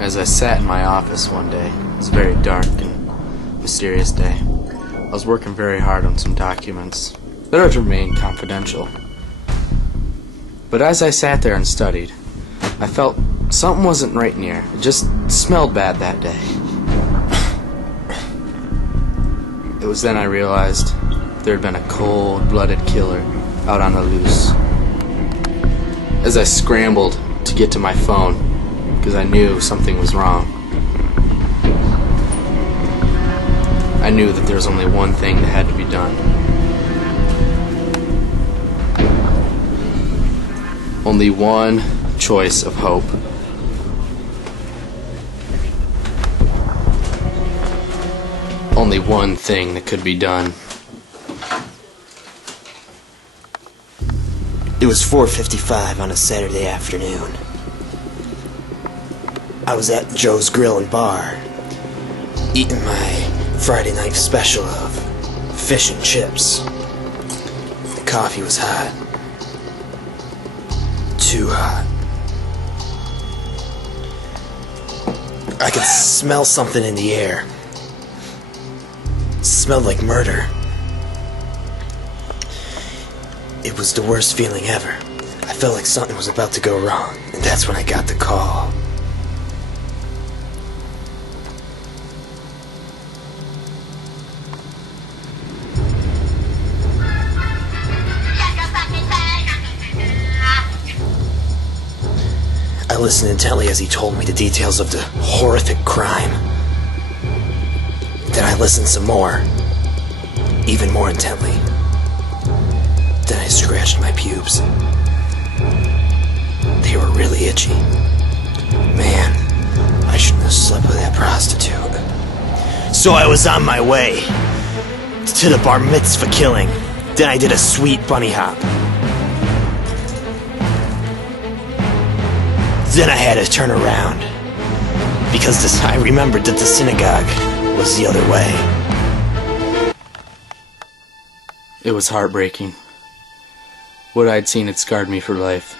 As I sat in my office one day, it was a very dark and mysterious day. I was working very hard on some documents that are to remain confidential. But as I sat there and studied, I felt something wasn't right in here. It just smelled bad that day. It was then I realized there had been a cold-blooded killer out on the loose. As I scrambled to get to my phone, because I knew something was wrong, I knew that there was only one thing that had to be done. Only one choice of hope. Only one thing that could be done. It was 4:55 on a Saturday afternoon. I was at Joe's Grill and Bar, eating my Friday night special of fish and chips. The coffee was hot. Too hot. I could smell something in the air. It smelled like murder. It was the worst feeling ever. I felt like something was about to go wrong, and that's when I got the call. I listened intently as he told me the details of the horrific crime. Then I listened some more, even more intently. Then I scratched my pubes. They were really itchy. Man, I shouldn't have slept with that prostitute. So I was on my way to the bar mitzvah killing. Then I did a sweet bunny hop. Then I had to turn around, because I remembered that the synagogue was the other way. It was heartbreaking. What I'd seen had scarred me for life.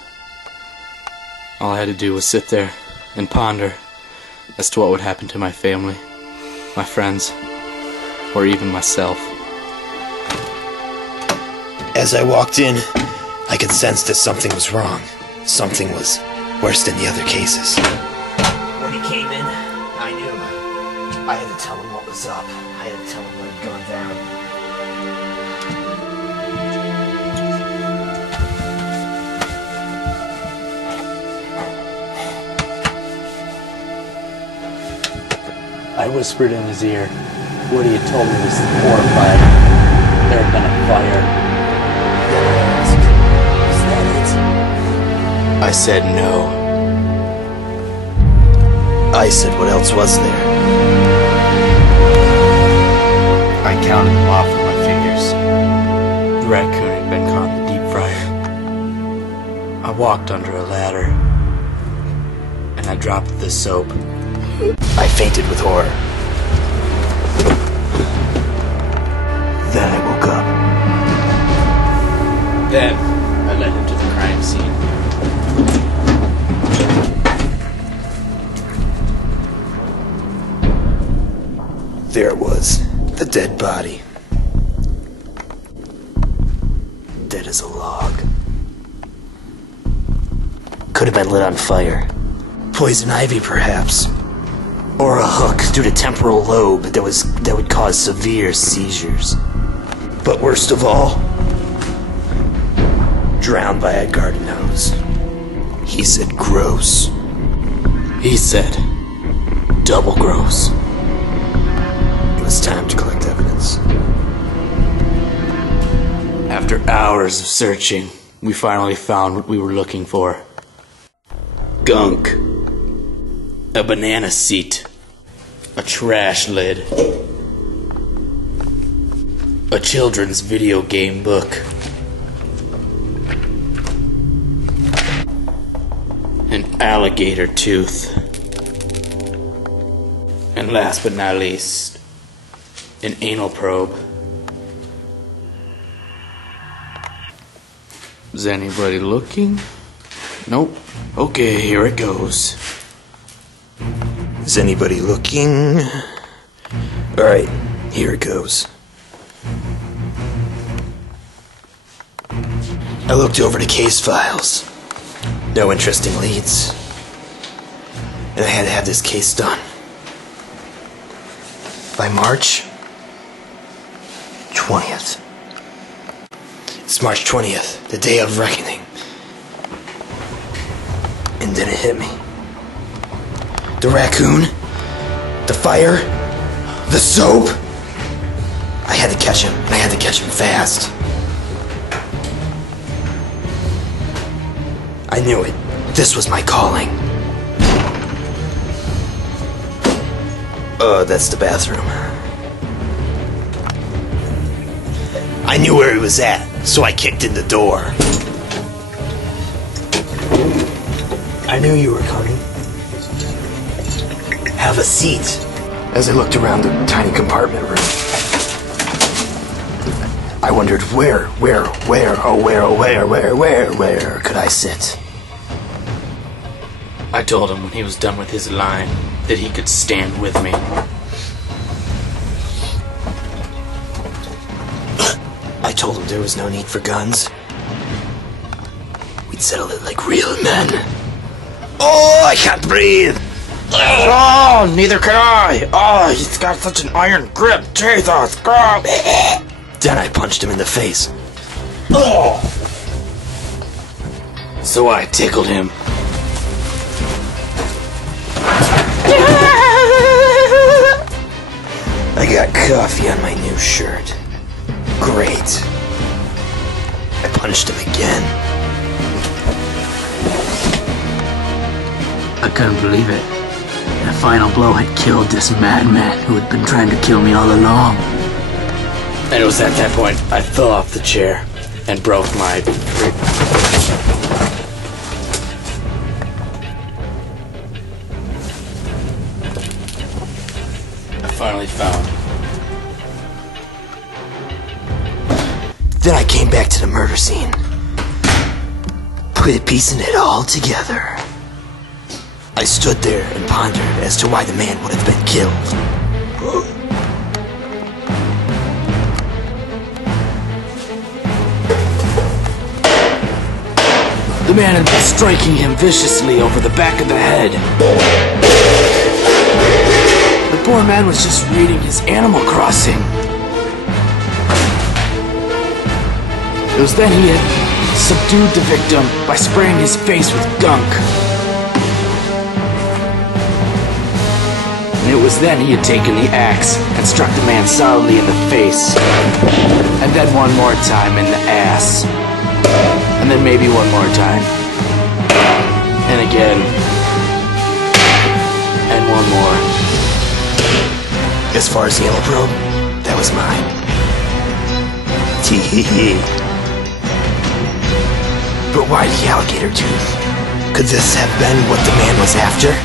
All I had to do was sit there and ponder as to what would happen to my family, my friends, or even myself. As I walked in, I could sense that something was wrong. Something was worse than the other cases. When he came in, I knew. I had to tell him what was up. I had to tell him what had gone down. I whispered in his ear what he had told me was horrified. There had been a fire. Then I asked, "Is that it?" I said no. I said, "What else was there?" I counted them off with my fingers. The raccoon had been caught in the deep fryer. I walked under a ladder, and I dropped the soap. I fainted with horror. Then I woke up. Then I led him to the crime scene. There it was, the dead body. Dead as a log. Could have been lit on fire. Poison ivy, perhaps. Or a hook through the temporal lobe that would cause severe seizures. But worst of all, drowned by a garden hose. He said gross. He said, double gross. It was time to collect evidence. After hours of searching, we finally found what we were looking for. Gunk. A banana seat. A trash lid. A children's video game book. An alligator tooth. And last but not least, an anal probe. Is anybody looking? Nope. Okay, here it goes. Is anybody looking? Alright, here it goes. I looked over the case files. No interesting leads. And I had to have this case done. By March 20th. It's March 20th, the day of reckoning. And then it hit me. The raccoon, the fire, the soap. I had to catch him, and I had to catch him fast. I knew it. This was my calling. That's the bathroom. I knew where he was at, so I kicked in the door. I knew you were coming. Have a seat. As I looked around the tiny compartment room, I wondered where could I sit? I told him when he was done with his line that he could stand with me. I told him there was no need for guns. We'd settle it like real men. Oh, I can't breathe! Oh, neither can I! Oh, he's got such an iron grip. Jesus, God! Then I punched him in the face. Oh. So I tickled him. I got coffee on my new shirt. Great. I punched him again. I couldn't believe it. That final blow had killed this madman who had been trying to kill me all along. And it was at that point I fell off the chair and broke my... I finally found. Then I came back to the murder scene. Piecing it all together. I stood there and pondered as to why the man would have been killed. The man had been striking him viciously over the back of the head. The poor man was just reading his Animal Crossing. It was then he had subdued the victim by spraying his face with gunk. And it was then he had taken the axe and struck the man solidly in the face. And then one more time in the ass. And then maybe one more time. And again. And one more. As far as the yellow probe, that was mine. Tee-hee-hee. But why the alligator tooth? Could this have been what the man was after?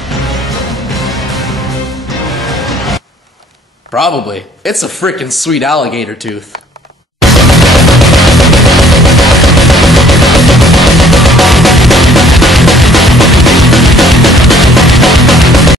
Probably. It's a frickin' sweet alligator tooth.